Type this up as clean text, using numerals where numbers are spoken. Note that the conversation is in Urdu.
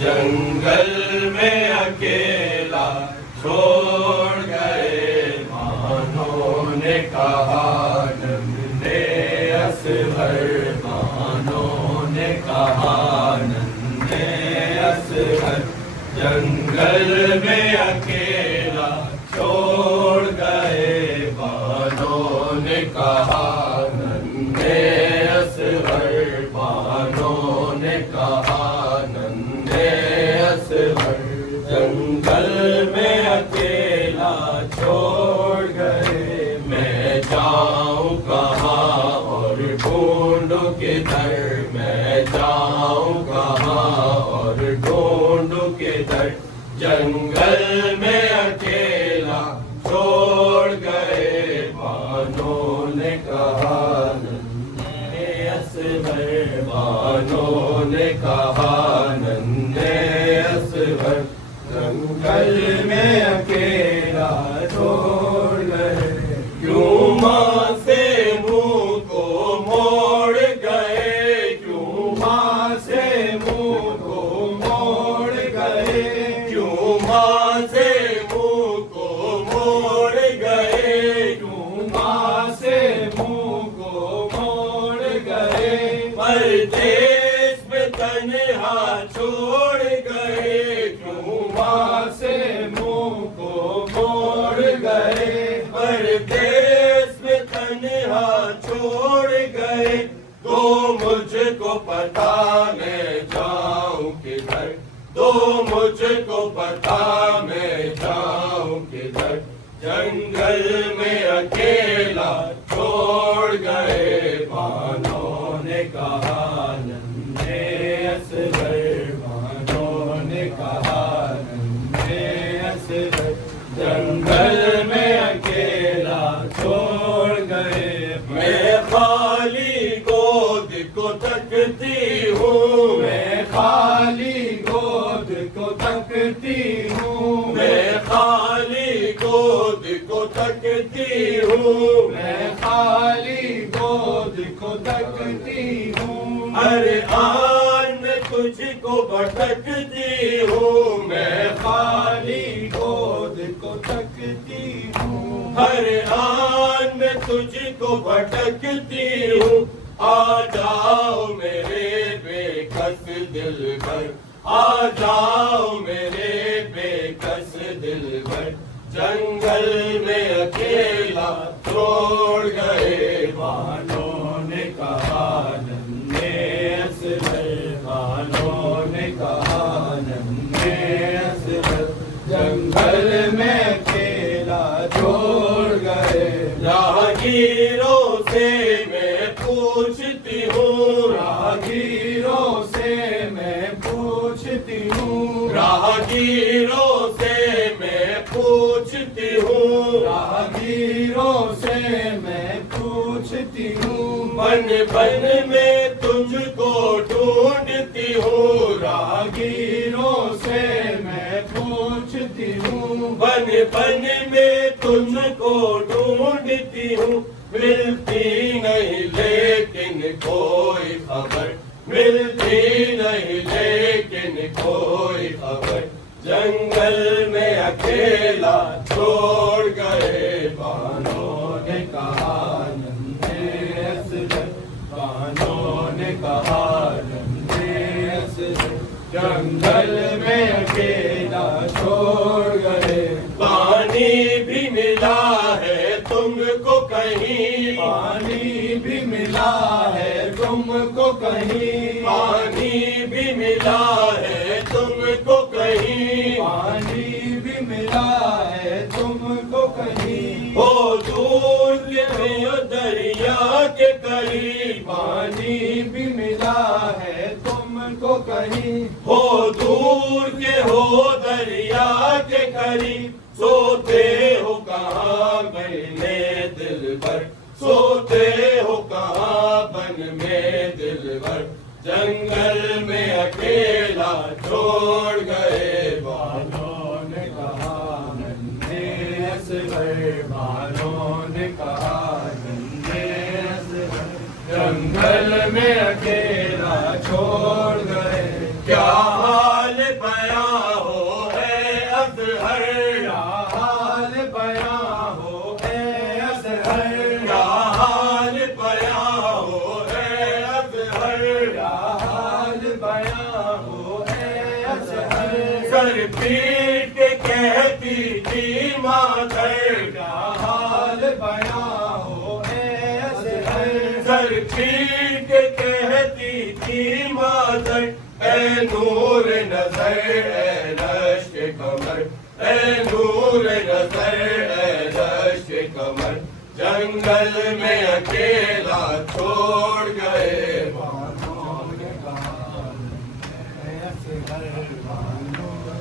جنگل میں اکیلا چھوڑ گئے مانوں نے کہا ننھے اصغر، مانوں نے کہا ننھے اصغر، جنگل میں اکیلا چھوڑ گئے مانوں نے کہا ننھے اصغر، مانوں نے کہا ننھے اصغر، جنگل میں اکیلا چھوڑ گئے، میں جاؤں کہاں اور ڈھونڈوں کدھر، میں جاؤں کہاں اور ڈھونڈوں کدھر، جنگل میں اکیلا چھوڑ گئے مانوں نے کہا ننھے اصغر، مانوں نے کہا ننھے اصغر، جنگل میں اکیلا چھوڑ گئے، کیوں ماں سے منہ کو موڑ گئے، کیوں ماں سے منہ کو موڑ گئے، کیوں ماں سے منہ کو موڑ گئے، کیوں ماں سے منہ کو موڑ گئے، پردیس میں تنہا چھوڑ گئے، کیوں ماں سے منہ کو موڑ گئے، پردیس میں تنہا چھوڑ گئے، تو مجھ کو پتا میں جاؤں کدھر، تو مجھ کو پتا میں جاؤں کدھر، جنگل میں اکیلا چھوڑ گئے مانوں نے کہا ننھے اصغر، مانوں نے کہا ننھے اصغر، جنگل میں اکیلا چھوڑ گئے، میں خالی گود کو تکتی ہوں، میں خالی گود کو تکتی ہوں، میں خالی گود کو تکتی ہوں، میں خالی گود کو تکتی ہوں، ہر آن میں تجھ کو بھٹکتی ہوں، میں خالی گود کو تکتی ہوں، ہر آن میں تجھ کو بھٹکتی ہوں، آ جاؤ میرے بے کس دل بھر، آ جاؤ میرے بے کس دل بھر، جنگل میں اکیلا چھوڑ گئے مانوں نے کہا ننھے اصغر، مانوں نے کہا ننھے اصغر، جنگل میں اکیلا چھوڑ گئے، راہگیروں سے میں پوچھتی ہوں، راہگیروں سے میں پوچھتی ہوں، راہگیروں سے میں پوچھتی ہوں، راہگیروں سے میں پوچھتی ہوں، بن بن میں تجھ کو ڈھونڈتی ہوں، راہگیروں سے میں پوچھتی ہوں، بن بن میں تجھ کو ڈھونڈتی ہوں، ملتی نہیں لیکن کوئی خبر، ملتی نہیں لیکن کوئی خبر، جنگل میں اکیلا چھوڑ گئے مانوں نے کہا ننھے اصغر، مانوں نے کہا ننھے اصغر، جنگل میں اکیلا چھوڑ گئے، پانی بھی ملا ہے تم کو کہیں، پانی بھی ملا ہے تم کو کہیں، پانی بھی ملا ہے تم کو کہیں، پانی بھی ملا ہے تم کو کہیں، ہو دور کے ہو دریا کے قریب، پانی بھی ملا ہے تم کو کہیں، ہو دور کے ہو دریا کے قریب، سوتے ہو کہاں بن میں دل بھر، سوتے ہو کہاں بن میں دل بھر، جنگل میں اکیلا چھوڑ گئے مانوں نے کہا ننھے اصغر، مانوں نے کہا ننھے اصغر، جنگل میں اکیلا چھوڑ گئے، کیا حال بیاں ہو اے اطہر کیا حال بیاں ہو اے اطہر کیا حال بیاں ہو اے اطہر کیا حال بیاں ہو اے اطہر سر پیٹ کے کہتی تھی مادر کیا حال بیاں ہو اے اطہر سر پیٹ کے کہتی تھی مادر اے نور نظر اے رشک کمر اے نور نظر اے رشک کمر جنگل میں اکیلا چھوڑ گئے بانوں نے کہا اے اطہر بانوں